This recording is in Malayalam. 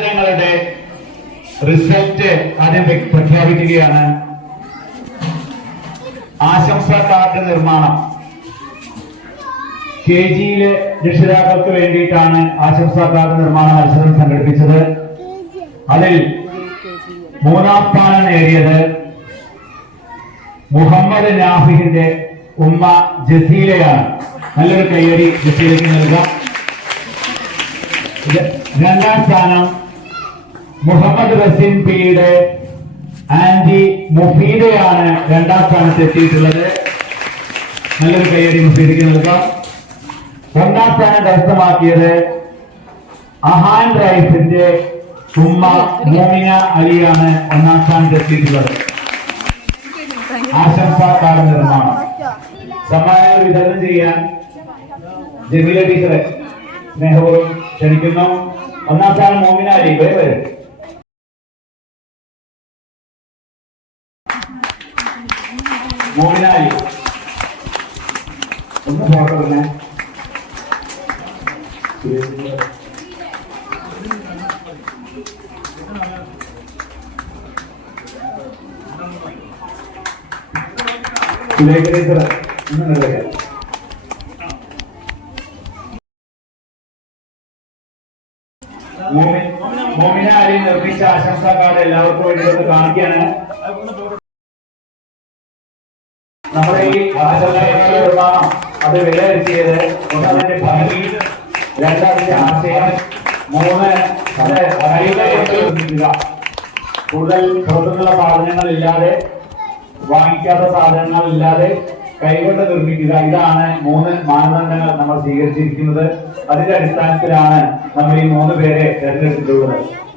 ഞങ്ങളുടെ റിസൾട്ട് ആദ്യം പ്രഖ്യാപിക്കുകയാണ്. ആശംസാ കാർഡ് നിർമ്മാണം. കെ ജിയിലെ രക്ഷിതാക്കൾക്ക് വേണ്ടിയിട്ടാണ് ആശംസാ കാർഡ് നിർമ്മാണ മത്സരം സംഘടിപ്പിച്ചത്. അതിൽ മൂന്നാം സ്ഥാനം നേടിയത് മുഹമ്മദ് നാഫിഹിന്റെ ഉമ്മ ജസീലയാണ്. നല്ലൊരു കയ്യടി ജസീലയ്ക്ക് നൽകാം. രണ്ടാം സ്ഥാനം മുഹമ്മദ് റസീം പിയുടെ ആന്റി മുഫീദയാണ് രണ്ടാം സ്ഥാനത്ത് എത്തിയിട്ടുള്ളത്. നല്ലൊരു കൈയടി മുഫീദയ്ക്ക് നൽകാം. ഒന്നാം സ്ഥാനം കരസ്ഥമാക്കിയത് അഹാൻ റൈഫിന്റെ ഉമ്മ മോമിന അലിയാണ് ഒന്നാം സ്ഥാനത്ത് എത്തിയിട്ടുള്ളത്. ആശംസാ കാർഡ് നിർമ്മാണം. സമ്മാനങ്ങൾ വിതരണം ചെയ്യാൻ ജമീല ടീച്ചറെ സ്നേഹപൂർവം ക്ഷണിക്കുന്നു. ഒന്നാം സ്ഥാനം മോമിന അലി വരെ വരും. മോമിന അലി ഒന്ന് ഫോട്ടോ തന്നെ സുരേഖ ടീച്ചർ ഒന്ന് നിർവഹിക്കാം മോമി- മോമിന അലി നിർമ്മിച്ച ആശംസാ കാർഡ് എല്ലാവർക്കും വേണ്ടി ഒന്ന് നമ്മുടെ ഈ ആശംസാ നിർമ്മാണം അത് വിലയിരുത്തിയത് ഒന്നതിന്റെ ഭംഗി രണ്ടാമത്തെ ആശയം മൂന്ന് അത് നിർമ്മിക്കുക. കൂടുതൽ പുറത്തുനിന്നുള്ള സാധനങ്ങൾ ഇല്ലാതെ വാങ്ങിക്കാത്ത സാധനങ്ങൾ ഇല്ലാതെ കൈകൊണ്ട് നിർമ്മിക്കുക. ഇതാണ് മൂന്ന് മാനദണ്ഡങ്ങൾ നമ്മൾ സ്വീകരിച്ചിരിക്കുന്നത്. അതിന്റെ അടിസ്ഥാനത്തിലാണ് നമ്മൾ ഈ മൂന്ന് പേരെ തെരഞ്ഞെടുത്തിട്ടുള്ളത്.